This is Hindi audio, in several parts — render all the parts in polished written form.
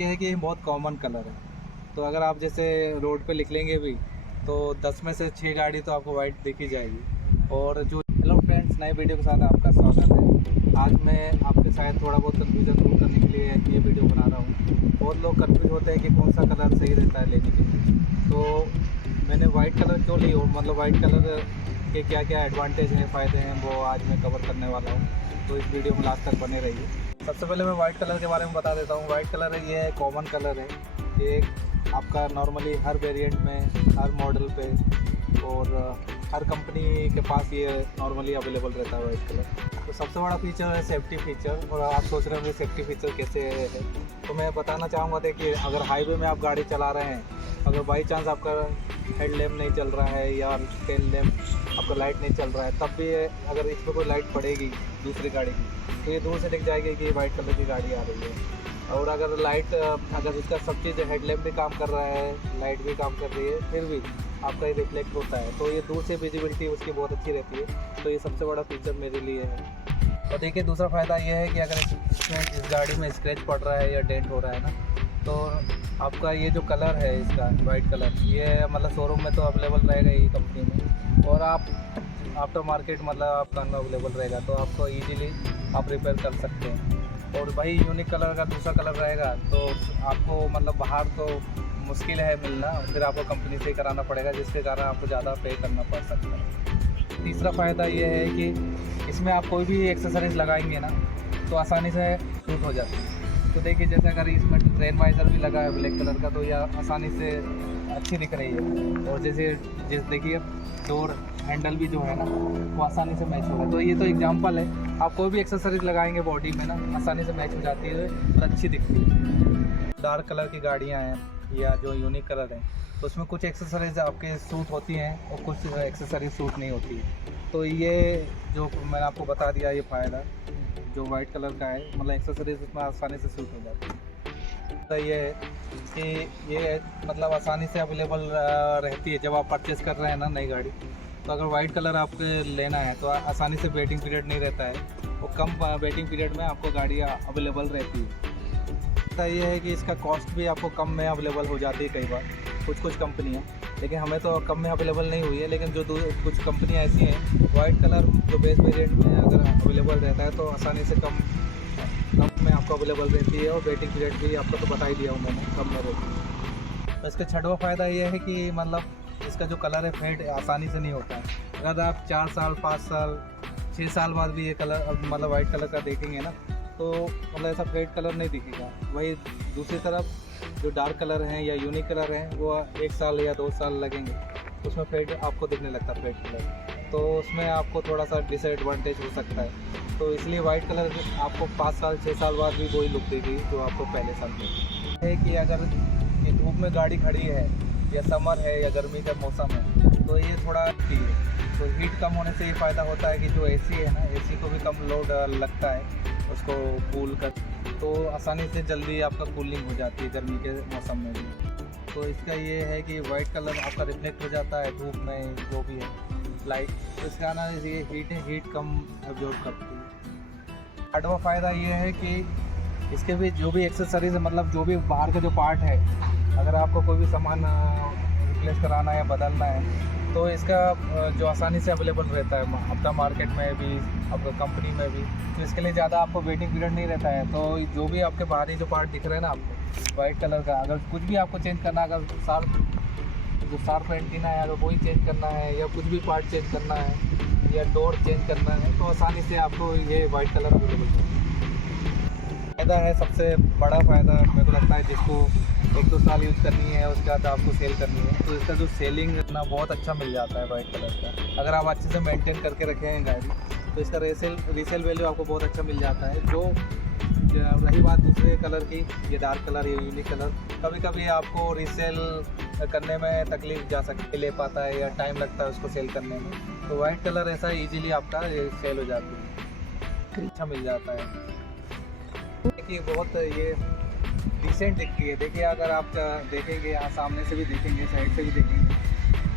ये है कि बहुत कॉमन कलर है। तो अगर आप जैसे रोड पे निकलेंगे भी तो 10 में से 6 गाड़ी तो आपको वाइट दिख ही जाएगी। और जो हेलो फ्रेंड्स, नए वीडियो के साथ आपका स्वागत है। आज मैं आपके साथ थोड़ा बहुत कन्फ्यूज़न दूर करने के लिए ये वीडियो बना रहा हूँ। बहुत लोग कन्फ्यूज होते हैं कि कौन सा कलर सही रहता है लेने के लिए। तो मैंने वाइट कलर क्यों ली और मतलब वाइट कलर के क्या क्या एडवांटेज हैं, फ़ायदे हैं, वो आज मैं कवर करने वाला हूँ। तो इस वीडियो में लास्ट तक बने रहिए। सबसे पहले मैं वाइट कलर के बारे में बता देता हूँ। वाइट कलर है, ये है कॉमन कलर है। ये आपका नॉर्मली हर वेरिएंट में, हर मॉडल पे और हर कंपनी के पास ये नॉर्मली अवेलेबल रहता है वाइट कलर। तो सबसे बड़ा फीचर है सेफ्टी फीचर। और आप सोच रहे होंगे सेफ्टी फीचर कैसे है, तो मैं बताना चाहूँगा। देखिए, अगर हाईवे में आप गाड़ी चला रहे हैं, अगर बाई चांस आपका हेड लैम्प नहीं चल रहा है या टेल लैम्प आपका लाइट नहीं चल रहा है, तब भी अगर इस पर कोई लाइट पड़ेगी दूसरी गाड़ी की, तो ये दूर से दिख जाएगी कि वाइट कलर की गाड़ी आ रही है। और अगर लाइट, अगर इसका सब चीज़ हेड लैम्प भी काम कर रहा है, लाइट भी काम कर रही है, फिर भी आपका ये रिफ्लेक्ट होता है, तो ये दूर से विजिबिलिटी उसकी बहुत अच्छी रहती है। तो ये सबसे बड़ा फीचर मेरे लिए है। और देखिए, दूसरा फ़ायदा ये है कि अगर इसमें इस गाड़ी में स्क्रैच पड़ रहा है या डेंट हो रहा है ना, तो आपका ये जो कलर है इसका वाइट कलर, ये मतलब शोरूम में तो अवेलेबल रहेगा ही कंपनी में, और आप आफ्टर मार्केट मतलब आपका अवेलेबल रहेगा, तो आपको ईजीली आप रिपेयर कर सकते हैं। और भाई यूनिक कलर का दूसरा कलर रहेगा तो आपको मतलब बाहर तो मुश्किल है मिलना, फिर आपको कंपनी से ही कराना पड़ेगा, जिसके कारण आपको ज़्यादा पे करना पड़ सकता है। तीसरा फ़ायदा ये है कि इसमें आप कोई भी एक्सेसरीज लगाएंगे ना तो आसानी से सूट हो जाती है। तो देखिए, जैसे अगर इसमें ट्रेन वाइज़र भी लगा है ब्लैक कलर का, तो यह आसानी से अच्छी दिख रही है। और जैसे देखिए डोर हैंडल भी जो है ना वो आसानी से मैच होगा। तो ये तो एग्जांपल है, आप कोई भी एक्सेसरीज लगाएंगे बॉडी में ना आसानी से मैच हो जाती है और अच्छी दिखती है। डार्क कलर की गाड़ियाँ हैं या जो यूनिक कलर हैं, तो उसमें कुछ एक्सेसरीज आपके सूट होती हैं और कुछ एक्सेसरीज सूट नहीं होती है। तो ये जो मैंने आपको बता दिया, ये फ़ायदा जो वाइट कलर का है, मतलब एक्सेसरीज उसमें आसानी से सूट हो जाती है। तो ये है कि ये मतलब आसानी से अवेलेबल रहती है जब आप परचेज़ कर रहे हैं ना नई गाड़ी। तो अगर वाइट कलर आपको लेना है तो आसानी से वेटिंग पीरियड नहीं रहता है, और कम वेटिंग पीरियड में आपको गाड़ी अवेलेबल रहती है। तो ये है कि इसका कॉस्ट भी आपको कम में अवेलेबल हो जाती है कई बार, कुछ कंपनियाँ। लेकिन हमें तो कम में अवेलेबल नहीं हुई है, लेकिन जो कुछ कंपनियाँ ऐसी हैं, वाइट कलर जो बेस वेरिएंट में अगर अवेलेबल रहता है तो आसानी से कम में आपको अवेलेबल रहती है। और वेटिंग पीरियड भी आपको तो बता ही दिया हूँ मैंने, कम में रहती है। तो इसका छठवां फ़ायदा ये है कि मतलब इसका जो कलर है फेड आसानी से नहीं होता है। अगर आप 4 साल, 5 साल, 6 साल बाद भी ये कलर मतलब वाइट कलर का देखेंगे ना, तो मतलब ऐसा फेड कलर नहीं दिखेगा। वही दूसरी तरफ जो डार्क कलर हैं या यूनिक कलर हैं, वो 1 साल या 2 साल लगेंगे, उसमें फेड आपको दिखने लगता है, फेड कलर। तो उसमें आपको थोड़ा सा डिसएडवांटेज हो सकता है। तो इसलिए वाइट कलर आपको 5 साल 6 साल बाद भी वही लुक देगी जो आपको पहले साल में है। कि अगर ये धूप में गाड़ी खड़ी है या समर है या गर्मी का मौसम है, तो ये थोड़ा ठीक है। तो हीट कम होने से ये फ़ायदा होता है कि जो एसी है ना, एसी को भी कम लोड लगता है उसको कूल कर, तो आसानी से जल्दी आपका कूलिंग हो जाती है गर्मी के मौसम में भी। तो इसका ये है कि वाइट कलर आपका रिफ्लेक्ट हो जाता है धूप में, जो भी है लाइट, तो इसका ना ये हीट कम एब्जॉर्ब करती है। आठवां फ़ायदा ये है कि इसके भी जो भी एक्सेसरीज है, मतलब जो भी बाहर का जो पार्ट है, अगर आपको कोई भी सामान रिप्लेस कराना है या बदलना है, तो इसका जो आसानी से अवेलेबल रहता है अपना मार्केट में भी, आपका कंपनी में भी। तो इसके लिए ज़्यादा आपको वेटिंग पीरियड नहीं रहता है। तो जो भी आपके बाहरी जो पार्ट दिख रहे हैं ना आपको वाइट कलर का, अगर कुछ भी आपको चेंज करना है, अगर जो शार्प एंटीना है अगर वही चेंज करना है, या कुछ भी पार्ट चेंज करना है, या डोर चेंज करना है, तो आसानी से आपको ये वाइट कलर अवेलेबल है। फ़ायदा है, सबसे बड़ा फ़ायदा मेरे को लगता है, जिसको 1-2 साल यूज़ करनी है उसके बाद आपको सेल करनी है, तो इसका जो सेलिंग ना बहुत अच्छा मिल जाता है वाइट कलर का। अगर आप अच्छे से मेंटेन करके रखे हैं गाड़ी, तो इसका रीसेल वैल्यू आपको बहुत अच्छा मिल जाता है। जो रही बात दूसरे कलर की, ये डार्क कलर, ये यूनिक कलर, कभी कभी आपको रीसेल करने में तकलीफ जा सकती, ले पाता है या टाइम लगता है उसको सेल करने में। तो वाइट कलर ऐसा ईजीली आपका सेल हो जाती है, अच्छा मिल जाता है। देखिए, बहुत ये डिसेंट दिखती है। देखिए, अगर आप देखेंगे यहाँ सामने से भी देखेंगे, साइड से भी देखेंगे,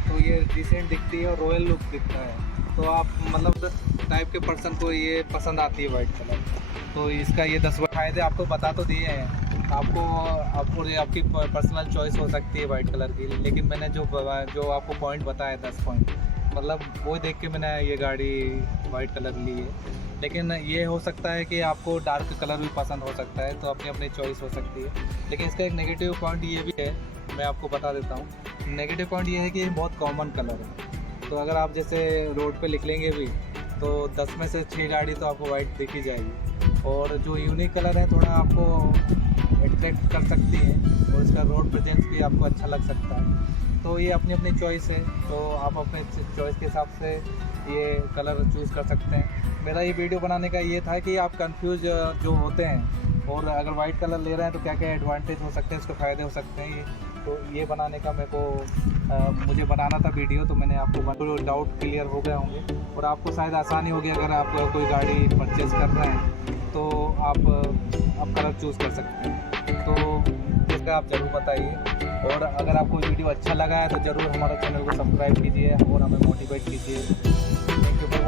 तो ये डिसेंट दिखती है और रॉयल लुक दिखता है। तो आप मतलब टाइप के पर्सन को ये पसंद आती है वाइट कलर। तो इसका ये 10 फ़ायदे आपको बता तो दिए हैं, आपको ये आपकी पर्सनल चॉइस हो सकती है वाइट कलर की, लेकिन मैंने जो आपको पॉइंट बताया 10 पॉइंट, मतलब वो देख के मैंने ये गाड़ी वाइट कलर ली है। लेकिन ये हो सकता है कि आपको डार्क कलर भी पसंद हो सकता है, तो अपनी अपनी चॉइस हो सकती है। लेकिन इसका एक नेगेटिव पॉइंट ये भी है, मैं आपको बता देता हूँ। नेगेटिव पॉइंट ये है कि ये बहुत कॉमन कलर है, तो अगर आप जैसे रोड पे निकलेंगे भी तो 10 में से 6 गाड़ी तो आपको वाइट दिख ही जाएगी। और जो यूनिक कलर है थोड़ा आपको अट्रैक्ट कर सकती है, और इसका रोड प्रेजेंस भी आपको अच्छा लग सकता है। तो ये अपनी अपनी चॉइस है, तो आप अपने चॉइस के हिसाब से ये कलर चूज़ कर सकते हैं। मेरा ये वीडियो बनाने का ये था कि आप कंफ्यूज जो होते हैं और अगर वाइट कलर ले रहे हैं तो क्या क्या एडवांटेज हो सकते हैं, उसके फ़ायदे हो सकते हैं। तो ये बनाने का मुझे बनाना था वीडियो, तो मैंने आपको डाउट क्लियर हो गए होंगे और आपको शायद आसानी होगी। अगर आप कोई गाड़ी परचेज़ कर रहे हैं तो आप कलर चूज़ कर सकते हैं। तो इसका आप ज़रूर बताइए, और अगर आपको वीडियो अच्छा लगा है तो ज़रूर हमारे चैनल को सब्सक्राइब कीजिए और हमें मोटिवेट कीजिए। Thank you.